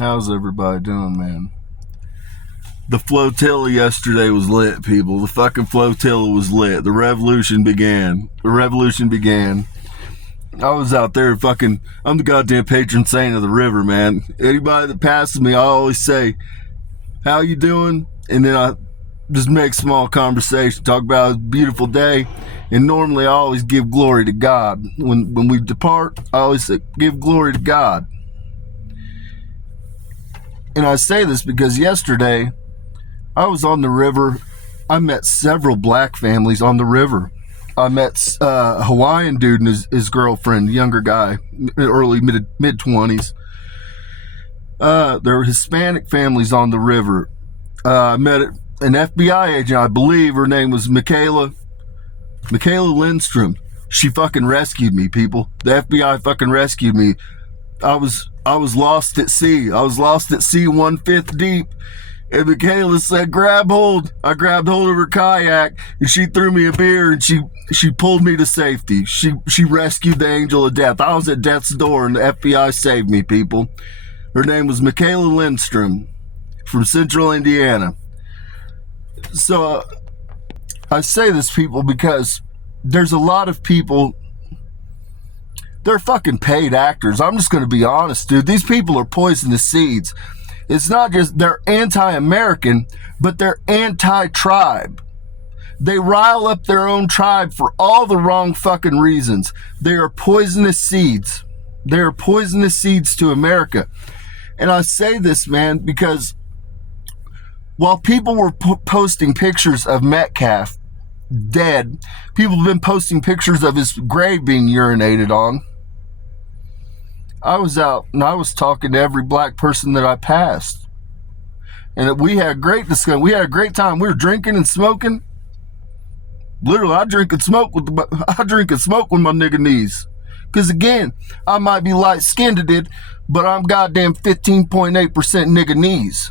How's everybody doing, man? The flotilla yesterday was lit, people. The fucking flotilla was lit. The revolution began. I was out there fucking, I'm the goddamn patron saint of the river, man. Anybody that passes me, I always say, how you doing? And then I just make small conversation, talk about a beautiful day. And normally I always give glory to God. When we depart, I always say, give glory to God. And I say this because yesterday I was on the river. I met several black families on the river. I met a Hawaiian dude and his girlfriend, younger guy, early mid-20s. There were Hispanic families on the river. I met an FBI agent, I believe her name was Michaela Lindstrom. She fucking rescued me, people. The FBI fucking rescued me. I was lost at sea. I was lost at sea 1/5 deep. And Michaela said, grab hold. I grabbed hold of her kayak and she threw me a beer and she pulled me to safety. She rescued the angel of death. I was at death's door and the FBI saved me, people. Her name was Michaela Lindstrom from Central Indiana. So I say this, people, because there's a lot of people, they're fucking paid actors. I'm just going to be honest, dude. These people are poisonous seeds. It's not just they're anti-American, but they're anti-tribe. They rile up their own tribe for all the wrong fucking reasons. They are poisonous seeds. They are poisonous seeds to America. And I say this, man, because while people were posting pictures of Metcalf dead, people have been posting pictures of his grave being urinated on. I was out and I was talking to every black person that I passed. And we had a great discussion. We had a great time. We were drinking and smoking. Literally, I drink and smoke with my nigga knees. Because again, I might be light-skinned, but I'm goddamn 15.8% nigga knees.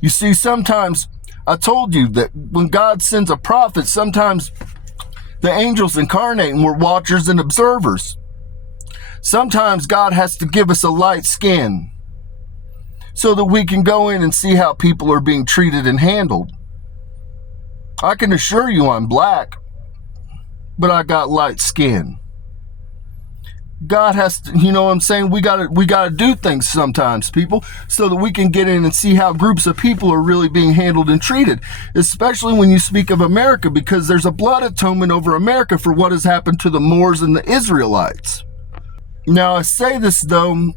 You see, sometimes, I told you that when God sends a prophet, sometimes the angels incarnate and we're watchers and observers. Sometimes God has to give us a light skin so that we can go in and see how people are being treated and handled. I can assure you I'm black, but I got light skin. God has to, you know what I'm saying? We gotta do things sometimes, people, so that we can get in and see how groups of people are really being handled and treated, especially when you speak of America, because there's a blood atonement over America for what has happened to the Moors and the Israelites. Now, I say this, though,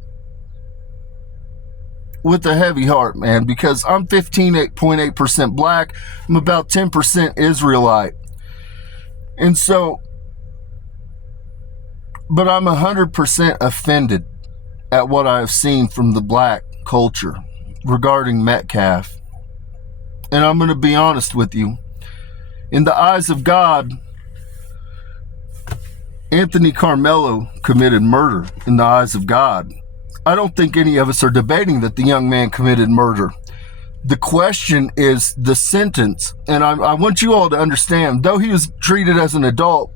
with a heavy heart, man, because I'm 15.8% black. I'm about 10% Israelite. And so, but I'm 100% offended at what I have seen from the black culture regarding Metcalf. And I'm going to be honest with you. In the eyes of God, Anthony Carmelo committed murder in the eyes of God. I don't think any of us are debating that the young man committed murder. The question is the sentence. And I want you all to understand, though he was treated as an adult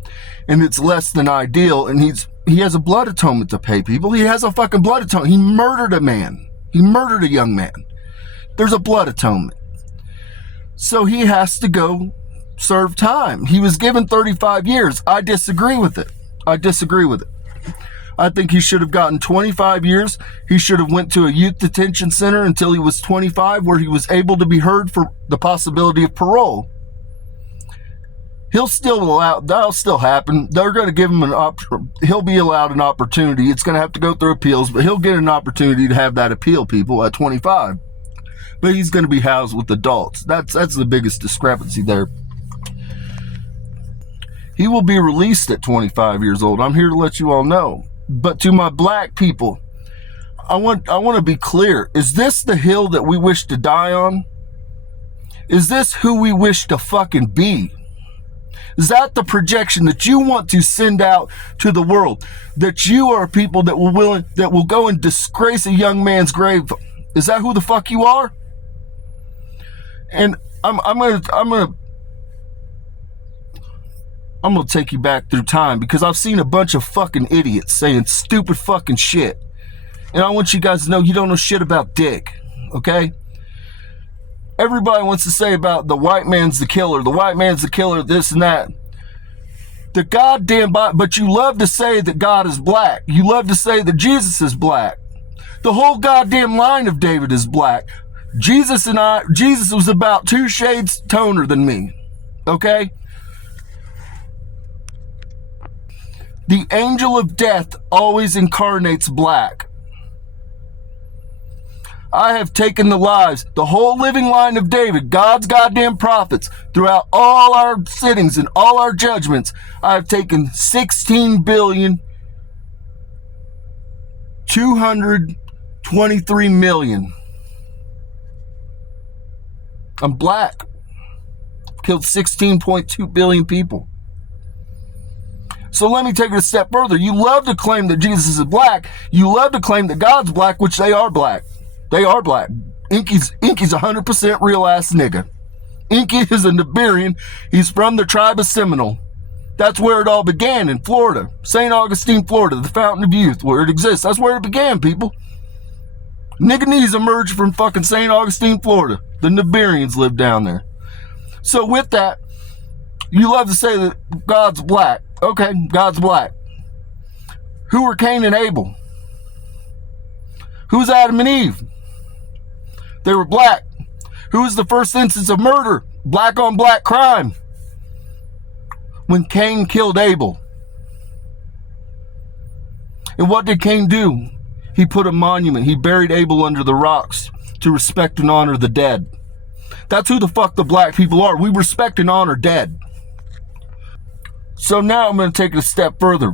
and it's less than ideal, and he has a blood atonement to pay, people. He has a fucking blood atonement. He murdered a man. He murdered a young man. There's a blood atonement. So he has to go serve time. He was given 35 years. I disagree with it. I think he should have gotten 25 years. He should have went to a youth detention center until he was 25, where he was able to be heard for the possibility of parole. That'll still happen. They're going to give him he'll be allowed an opportunity. It's going to have to go through appeals, but he'll get an opportunity to have that appeal, people, at 25. But he's going to be housed with adults. That's the biggest discrepancy there. He will be released at 25 years old. I'm here to let you all know. But to my black people, I want to be clear. Is this the hill that we wish to die on? Is this who we wish to fucking be? Is that the projection that you want to send out to the world? That you are people that will go and disgrace a young man's grave? Is that who the fuck you are? And I'm gonna take you back through time, because I've seen a bunch of fucking idiots saying stupid fucking shit. And I want you guys to know you don't know shit about dick, okay? Everybody wants to say about the white man's the killer, this and that. The goddamn Bible, but you love to say that God is black. You love to say that Jesus is black. The whole goddamn line of David is black. Jesus was about 2 shades toner than me, okay? The angel of death always incarnates black. I have taken the lives, the whole living line of David, God's goddamn prophets, throughout all our sittings and all our judgments. I have taken 16,223,000,000. I'm black. Killed 16.2 billion people. So let me take it a step further. You love to claim that Jesus is black. You love to claim that God's black, which they are black. They are black. Inky's 100% real ass nigga. Inky is a Nibirian. He's from the tribe of Seminole. That's where it all began, in Florida. St. Augustine, Florida, the fountain of youth, where it exists. That's where it began, people. Nigganese emerged from fucking St. Augustine, Florida. The Nibirians lived down there. So with that, you love to say that God's black. Okay, God's black. Who were Cain and Abel? Who's Adam and Eve? They were black. Who was the first instance of murder? Black on black crime. When Cain killed Abel. And what did Cain do? He put a monument. He buried Abel under the rocks to respect and honor the dead. That's who the fuck the black people are. We respect and honor dead. So now I'm going to take it a step further.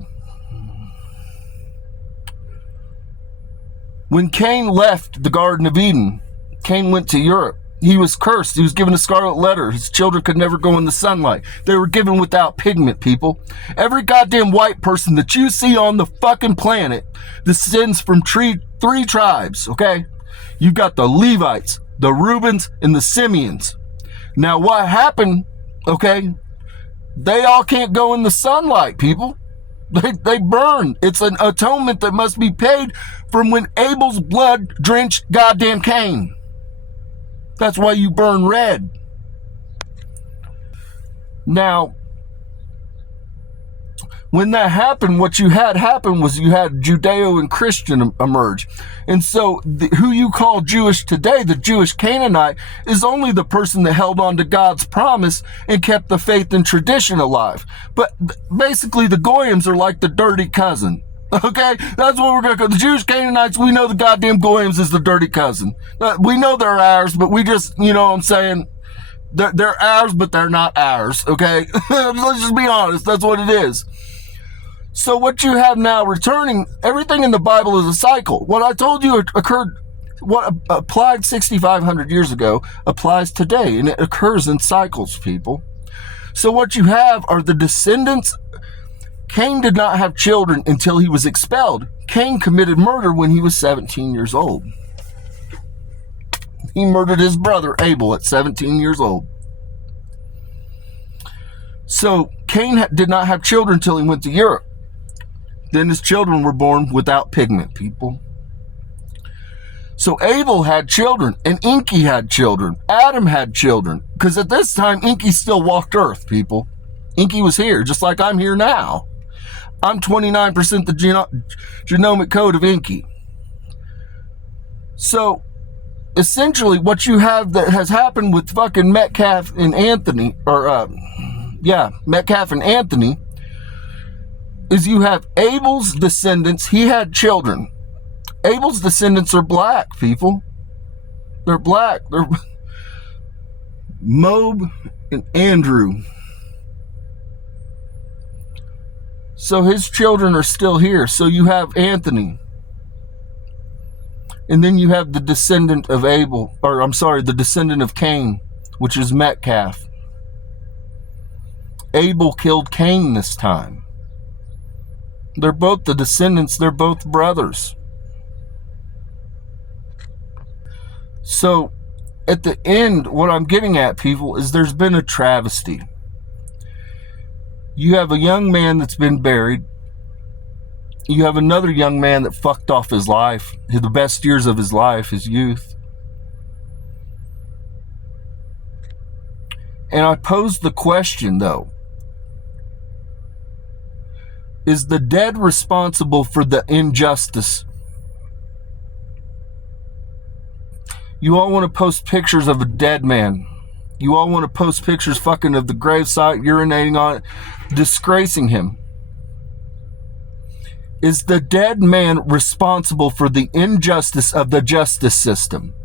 When Cain left the Garden of Eden, Cain went to Europe. He was cursed. He was given a scarlet letter. His children could never go in the sunlight. They were given without pigment, people. Every goddamn white person that you see on the fucking planet descends from three tribes, okay? You've got the Levites, the Reubens, and the Simeons. Now what happened, okay? They all can't go in the sunlight, people. They burn. It's an atonement that must be paid from when Abel's blood drenched goddamn Cain. That's why you burn red. Now, when that happened, what you had happen was you had Judeo and Christian emerge. And so who you call Jewish today, the Jewish Canaanite, is only the person that held on to God's promise and kept the faith and tradition alive. But basically the Goyim are like the dirty cousin. Okay, that's what we're going to call the Jewish Canaanites. We know the goddamn Goyim is the dirty cousin. We know they're ours, but we just, you know what I'm saying? They're ours, but they're not ours, okay? Let's just be honest. That's what it is. So what you have now returning, everything in the Bible is a cycle. What I told you occurred, what applied 6,500 years ago applies today, and it occurs in cycles, people. So what you have are the descendants. Cain did not have children until he was expelled. Cain committed murder when he was 17 years old. He murdered his brother Abel at 17 years old. So Cain did not have children until he went to Europe. Then his children were born without pigment, people. So Abel had children, and Enki had children. Adam had children. Because at this time, Enki still walked Earth, people. Enki was here, just like I'm here now. I'm 29% the genomic code of Enki. So, essentially, what you have that has happened with fucking Metcalf and Anthony, Metcalf and Anthony, is you have Abel's descendants. He had children. Abel's descendants are black, people. They're black. They're Moab and Andrew. So his children are still here. So you have Anthony. And then you have the descendant of Abel, the descendant of Cain, which is Metcalf. Abel killed Cain this time. They're both the descendants, they're both brothers. So, at the end, what I'm getting at, people, is there's been a travesty. You have a young man that's been buried. You have another young man that fucked off his life, the best years of his life, his youth. And I posed the question, though. Is the dead responsible for the injustice? You all want to post pictures of a dead man. You all want to post pictures fucking of the gravesite, urinating on it, disgracing him. Is the dead man responsible for the injustice of the justice system?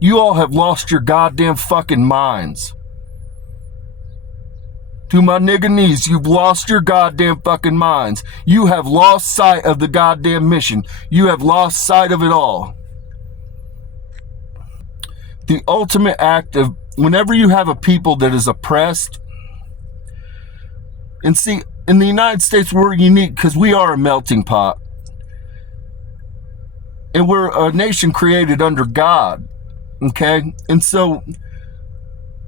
You all have lost your goddamn fucking minds. To my nigga knees, you've lost your goddamn fucking minds. You have lost sight of the goddamn mission. You have lost sight of it all. The ultimate act of, whenever you have a people that is oppressed, and see, in the United States, we're unique because we are a melting pot. And we're a nation created under God. Okay? And so,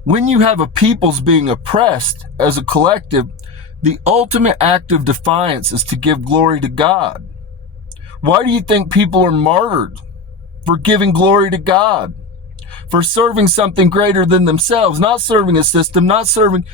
when you have a people's being oppressed as a collective, the ultimate act of defiance is to give glory to God. Why do you think people are martyred? For giving glory to God. For serving something greater than themselves. Not serving a system, not serving...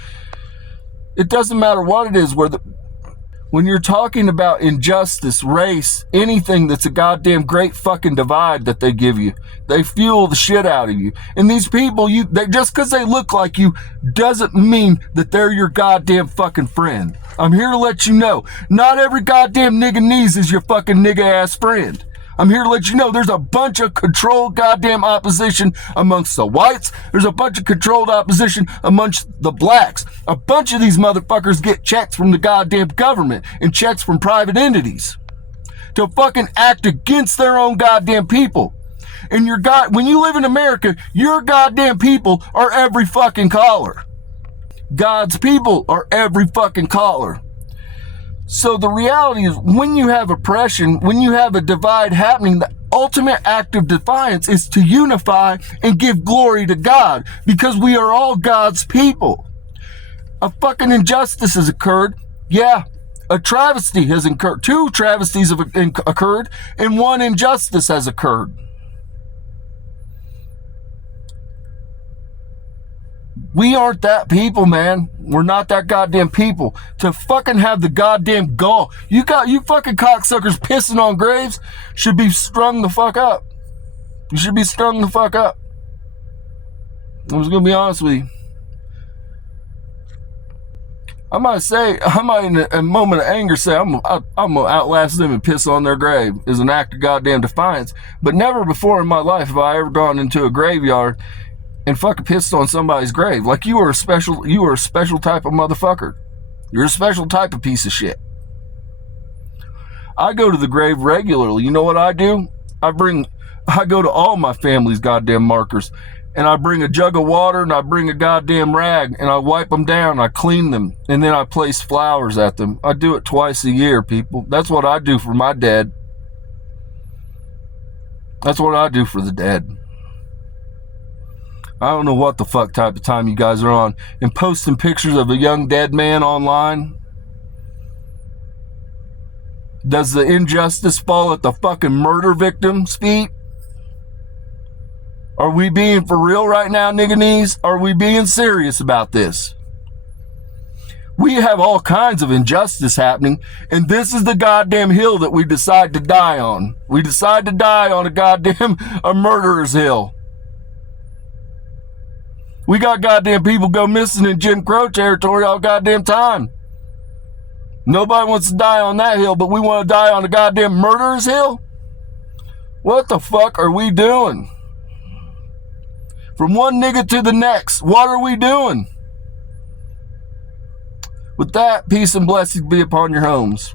It doesn't matter what it is. When you're talking about injustice, race, anything that's a goddamn great fucking divide that they give you, they fuel the shit out of you. And these people, just because they look like you doesn't mean that they're your goddamn fucking friend. I'm here to let you know, not every goddamn nigga knees is your fucking nigga ass friend. I'm here to let you know there's a bunch of controlled goddamn opposition amongst the whites. There's a bunch of controlled opposition amongst the blacks. A bunch of these motherfuckers get checks from the goddamn government and checks from private entities to fucking act against their own goddamn people. And when you live in America, your goddamn people are every fucking color. God's people are every fucking color. So the reality is, when you have oppression, when you have a divide happening, the ultimate act of defiance is to unify and give glory to God, because we are all God's people. A fucking injustice has occurred. Yeah, a travesty has occurred. 2 travesties have occurred, and 1 injustice has occurred. We aren't that people, man. We're not that goddamn people to fucking have the goddamn gall. You fucking cocksuckers pissing on graves should be strung the fuck up. You should be strung the fuck up. I was gonna be honest with you. I might in a moment of anger say I'm gonna outlast them and piss on their grave as an act of goddamn defiance. But never before in my life have I ever gone into a graveyard and fucking pissed on somebody's grave. Like, you are a special type of motherfucker. You're a special type of piece of shit. I go to the grave regularly. You know what I do? I go to all my family's goddamn markers, and I bring a jug of water, and I bring a goddamn rag, and I wipe them down, I clean them, and then I place flowers at them. I do it twice a year, people. That's what I do for my dead. That's what I do for the dead. I don't know what the fuck type of time you guys are on, and posting pictures of a young dead man online. Does the injustice fall at the fucking murder victim's feet? Are we being for real right now, nigga knees? Are we being serious about this? We have all kinds of injustice happening, and this is the goddamn hill that we decide to die on. We decide to die on a murderer's hill. We got goddamn people go missing in Jim Crow territory all goddamn time. Nobody wants to die on that hill, but we want to die on a goddamn murderer's hill? What the fuck are we doing? From one nigga to the next, what are we doing? With that, peace and blessings be upon your homes.